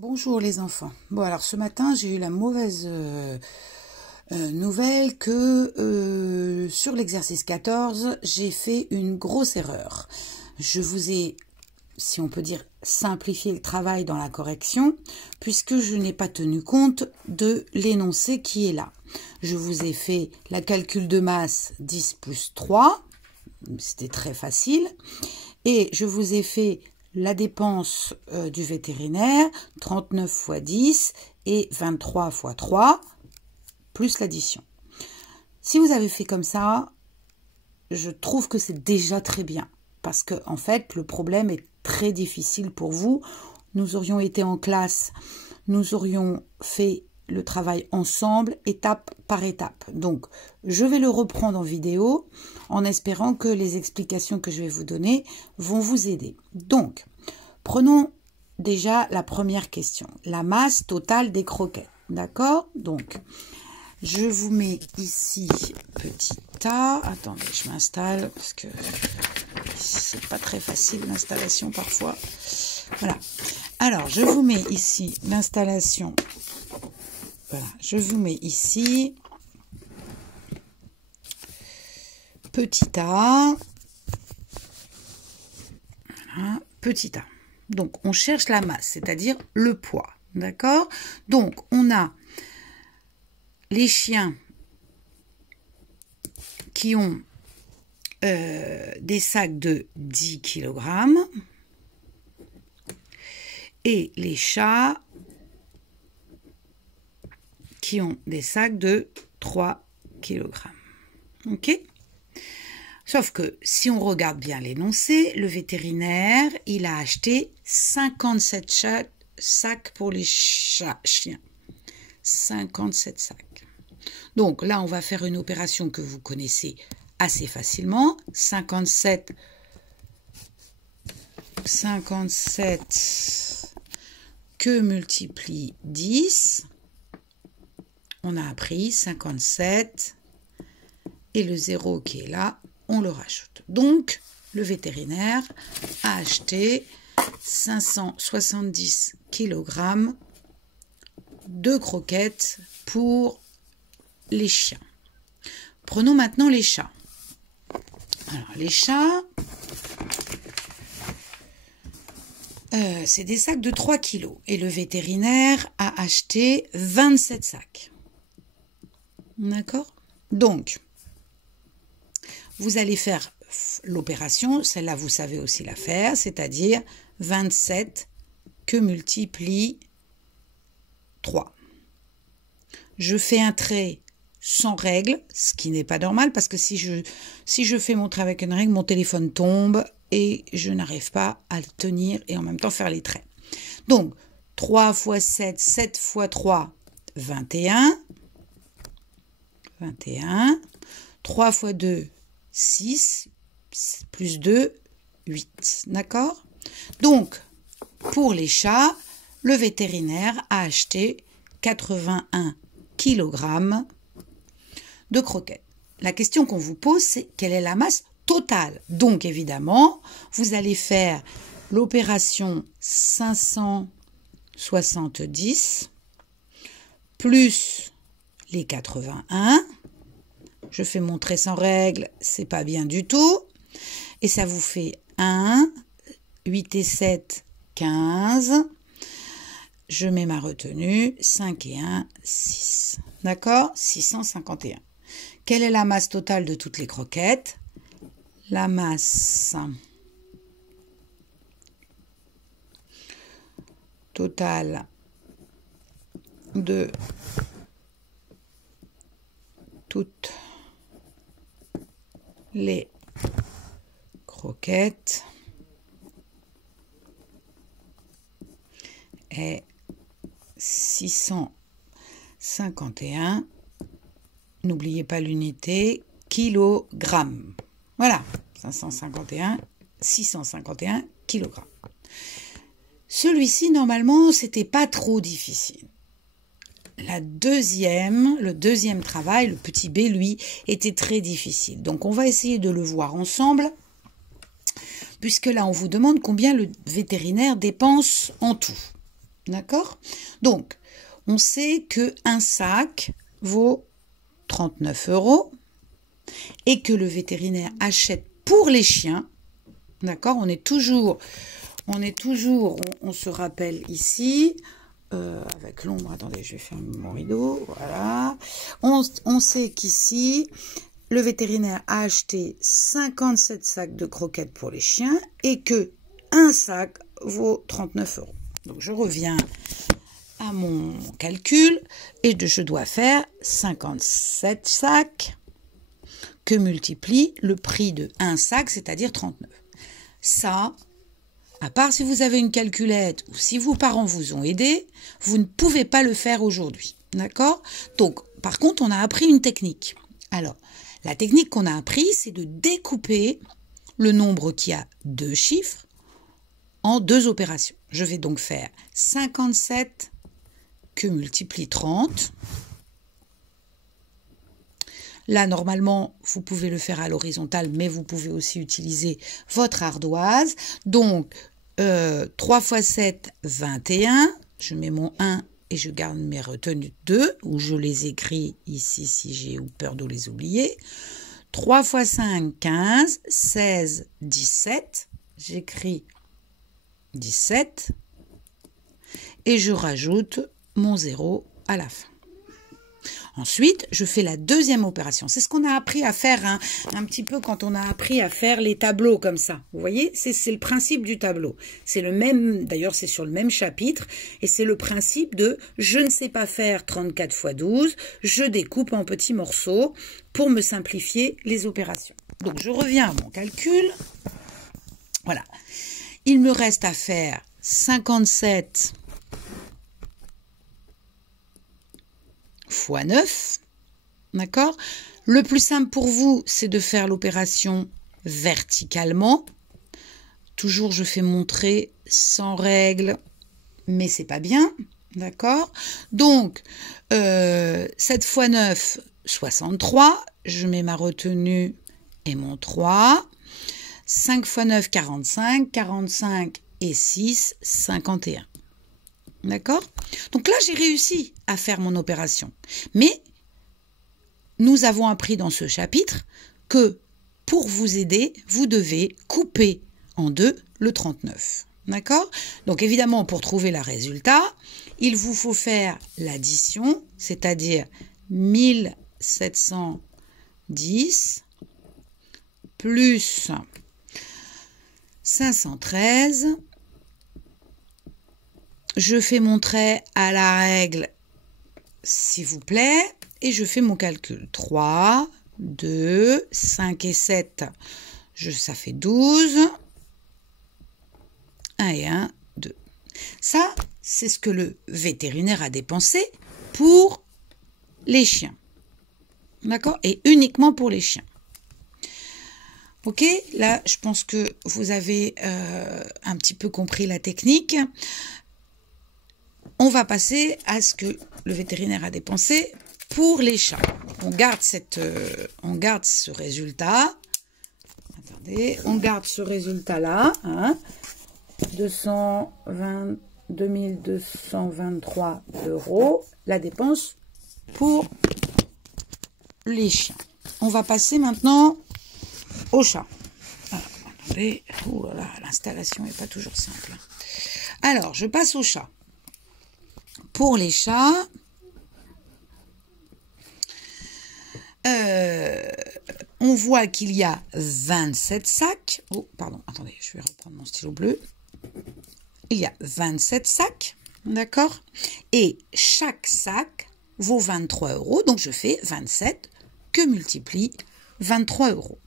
Bonjour les enfants. Bon alors ce matin j'ai eu la mauvaise nouvelle que sur l'exercice 14 j'ai fait une grosse erreur. Je vous ai, si on peut dire, simplifié le travail dans la correction puisque je n'ai pas tenu compte de l'énoncé qui est là. Je vous ai fait la calcul de masse 10 plus 3, c'était très facile, et je vous ai fait la dépense du vétérinaire, 39 fois 10 et 23 fois 3, plus l'addition. Si vous avez fait comme ça, je trouve que c'est déjà très bien. Parce que, en fait, le problème est très difficile pour vous. Nous aurions été en classe, nous aurions fait le travail ensemble, étape par étape. Donc, je vais le reprendre en vidéo en espérant que les explications que je vais vous donner vont vous aider. Donc, prenons déjà la première question. La masse totale des croquettes. D'accord? Donc, je vous mets ici petit a. Attendez, je m'installe parce que c'est pas très facile l'installation parfois. Voilà. Alors, je vous mets ici l'installation. Voilà, je vous mets ici petit a, voilà, petit a. Donc, on cherche la masse, c'est-à-dire le poids, d'accord? Donc, on a les chiens qui ont des sacs de 10 kg et les chats qui ont des sacs de 3 kg. Ok? Sauf que si on regarde bien l'énoncé, le vétérinaire, il a acheté 57 sacs pour les chiens. 57 sacs. Donc là, on va faire une opération que vous connaissez assez facilement. 57 que multiplie 10. On a appris 57 et le 0 qui est là, on le rajoute. Donc, le vétérinaire a acheté 570 kg de croquettes pour les chiens. Prenons maintenant les chats. Alors, les chats, c'est des sacs de 3 kg et le vétérinaire a acheté 27 sacs. D'accord? Donc, vous allez faire l'opération, celle-là vous savez aussi la faire, c'est-à-dire 27 que multiplie 3. Je fais un trait sans règle, ce qui n'est pas normal parce que si je fais mon trait avec une règle, mon téléphone tombe et je n'arrive pas à le tenir et en même temps faire les traits. Donc, 3 fois 7, 7 fois 3, 21. 21. 3 fois 2, 6. Plus 2, 8. D'accord? Donc, pour les chats, le vétérinaire a acheté 81 kg de croquettes. La question qu'on vous pose, c'est quelle est la masse totale? Donc, évidemment, vous allez faire l'opération 570 plus les 81. Je fais mon trait sans règle, c'est pas bien du tout. Et ça vous fait 1, 8 et 7, 15. Je mets ma retenue, 5 et 1, 6. D'accord? 651. Quelle est la masse totale de toutes les croquettes? La masse totale de toutes les croquettes est 651. N'oubliez pas l'unité, kilogramme. Voilà, 651 kilogrammes. Celui-ci, normalement, c'était pas trop difficile. Le deuxième travail, le petit B, lui, était très difficile. Donc, on va essayer de le voir ensemble, puisque là, on vous demande combien le vétérinaire dépense en tout. D'accord? Donc, on sait que un sac vaut 39 € et que le vétérinaire achète pour les chiens. D'accord? On se rappelle ici, avec l'ombre, attendez, je vais faire mon rideau, voilà. On sait qu'ici, le vétérinaire a acheté 57 sacs de croquettes pour les chiens et que un sac vaut 39 €. Donc, je reviens à mon calcul et je dois faire 57 sacs que multiplie le prix de un sac, c'est-à-dire 39. Ça, à part si vous avez une calculette ou si vos parents vous ont aidé, vous ne pouvez pas le faire aujourd'hui. D'accord? Donc, par contre, on a appris une technique. Alors, la technique qu'on a appris, c'est de découper le nombre qui a 2 chiffres en 2 opérations. Je vais donc faire 57 que multiplie 30. Là, normalement, vous pouvez le faire à l'horizontale, mais vous pouvez aussi utiliser votre ardoise. Donc, 3 x 7, 21. Je mets mon 1 et je garde mes retenues 2, ou je les écris ici si j'ai eu peur de les oublier. 3 x 5, 15. 16, 17. J'écris 17. Et je rajoute mon 0 à la fin. Ensuite, je fais la deuxième opération. C'est ce qu'on a appris à faire un petit peu quand on a appris à faire les tableaux comme ça. Vous voyez, c'est le principe du tableau. C'est le même, d'ailleurs c'est sur le même chapitre, et c'est le principe de je ne sais pas faire 34 x 12, je découpe en petits morceaux pour me simplifier les opérations. Donc je reviens à mon calcul. Voilà. Il me reste à faire 57 x 9, d'accord? Le plus simple pour vous, c'est de faire l'opération verticalement. Toujours, je fais mon trait sans règle, mais c'est pas bien, d'accord? Donc, 7 x 9, 63. Je mets ma retenue et mon 3. 5 x 9, 45. 45 et 6, 51. D'accord? Donc là, j'ai réussi à faire mon opération. Mais nous avons appris dans ce chapitre que pour vous aider, vous devez couper en 2 le 39. D'accord? Donc évidemment, pour trouver le résultat, il vous faut faire l'addition, c'est-à-dire 1710 plus 513. Je fais mon trait à la règle, s'il vous plaît, et je fais mon calcul. 3, 2, 5 et 7, ça fait 12. 1 et 1, 2. Ça, c'est ce que le vétérinaire a dépensé pour les chiens. D'accord? Et uniquement pour les chiens. Ok? Là, je pense que vous avez un petit peu compris la technique. On va passer à ce que le vétérinaire a dépensé pour les chats. On garde ce résultat. Attendez, on garde ce résultat-là. Hein, 2223 €, la dépense pour les chiens. On va passer maintenant aux chats. Alors, attendez, l'installation n'est pas toujours simple. Alors, je passe aux chats. Pour les chats, on voit qu'il y a 27 sacs. Oh, pardon, attendez, je vais reprendre mon stylo bleu. Il y a 27 sacs, d'accord? Et chaque sac vaut 23 €. Donc, je fais 27 que multiplie 23 €.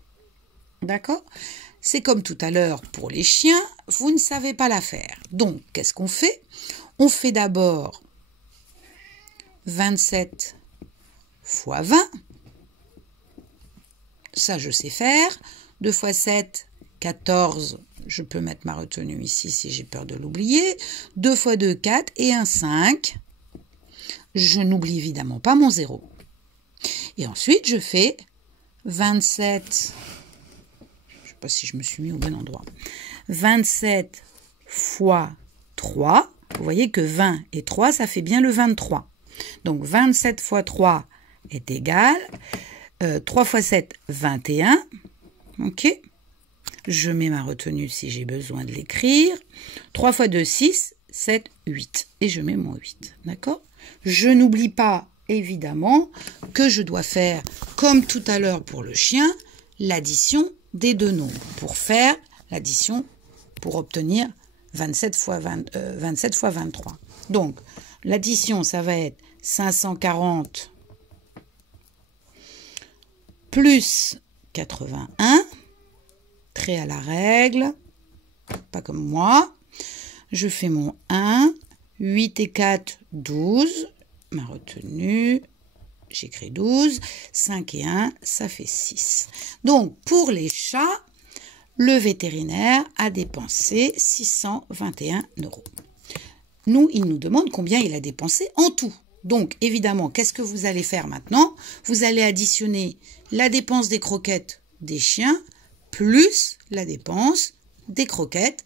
D'accord? C'est comme tout à l'heure pour les chiens, vous ne savez pas la faire. Donc, qu'est-ce qu'on fait? On fait d'abord 27 x 20. Ça, je sais faire. 2 x 7, 14. Je peux mettre ma retenue ici si j'ai peur de l'oublier. 2 x 2, 4 et un 5. Je n'oublie évidemment pas mon 0. Et ensuite, je fais 27. Je ne sais pas si je me suis mis au bon endroit. 27 x 3. Vous voyez que 20 et 3, ça fait bien le 23. Donc 27 fois 3 est égal. 3 fois 7, 21. Ok. Je mets ma retenue si j'ai besoin de l'écrire. 3 fois 2, 6, 7, 8. Et je mets mon 8. D'accord? Je n'oublie pas, évidemment, que je dois faire, comme tout à l'heure pour le chien, l'addition des deux nombres. Pour faire l'addition, pour obtenir 27 fois 23. Donc, l'addition, ça va être 540 plus 81, trait à la règle, pas comme moi. Je fais mon 1, 8 et 4, 12, ma retenue, j'écris 12, 5 et 1, ça fait 6. Donc, pour les chats, le vétérinaire a dépensé 621 €. Nous, il nous demande combien il a dépensé en tout. Donc, évidemment, qu'est-ce que vous allez faire maintenant? Vous allez additionner la dépense des croquettes des chiens plus la dépense des croquettes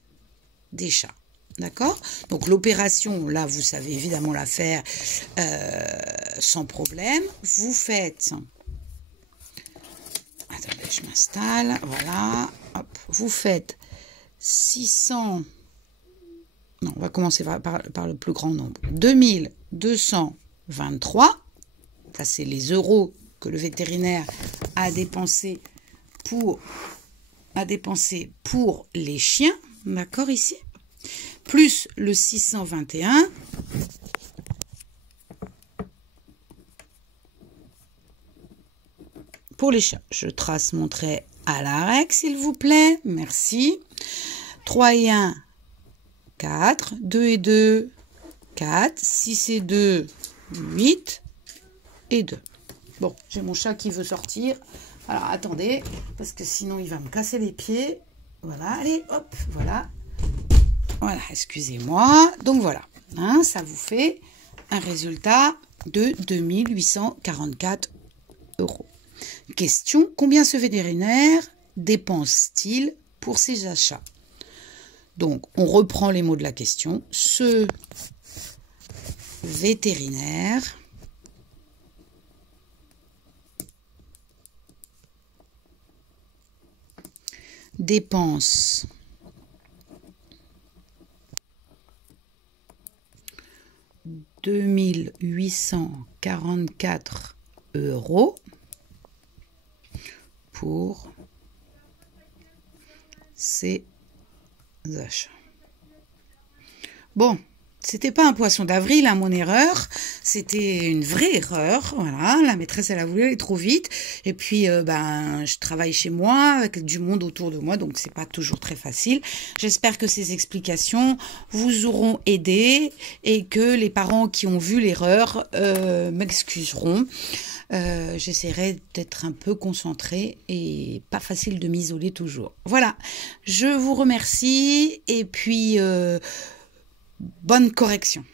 des chats. D'accord? Donc, l'opération, là, vous savez évidemment la faire sans problème. Vous faites... Attendez, je m'installe. Voilà. Hop. Vous faites 600... Non, on va commencer par le plus grand nombre. 2223. Ça, c'est les euros que le vétérinaire a dépensé pour les chiens. D'accord, ici? Plus le 621. Pour les chats, je trace mon trait à la règle, s'il vous plaît. Merci. 3 et 1, 4. 2 et 2, 4. 6 et 2, 8. Et 2. Bon, j'ai mon chat qui veut sortir. Alors, attendez, parce que sinon, il va me casser les pieds. Voilà, allez, hop, voilà. Voilà, excusez-moi. Donc, voilà. Hein, ça vous fait un résultat de 2844 €. Question, combien ce vétérinaire dépense-t-il pour ses achats? Donc, on reprend les mots de la question. Ce vétérinaire dépense €2844 pour ses achats. Bon, c'était pas un poisson d'avril, hein, mon erreur. C'était une vraie erreur. Voilà, la maîtresse, elle a voulu aller trop vite. Et puis, je travaille chez moi, avec du monde autour de moi, donc c'est pas toujours très facile. J'espère que ces explications vous auront aidé et que les parents qui ont vu l'erreur m'excuseront. J'essaierai d'être un peu concentrée et pas facile de m'isoler toujours. Voilà, je vous remercie et puis bonne correction.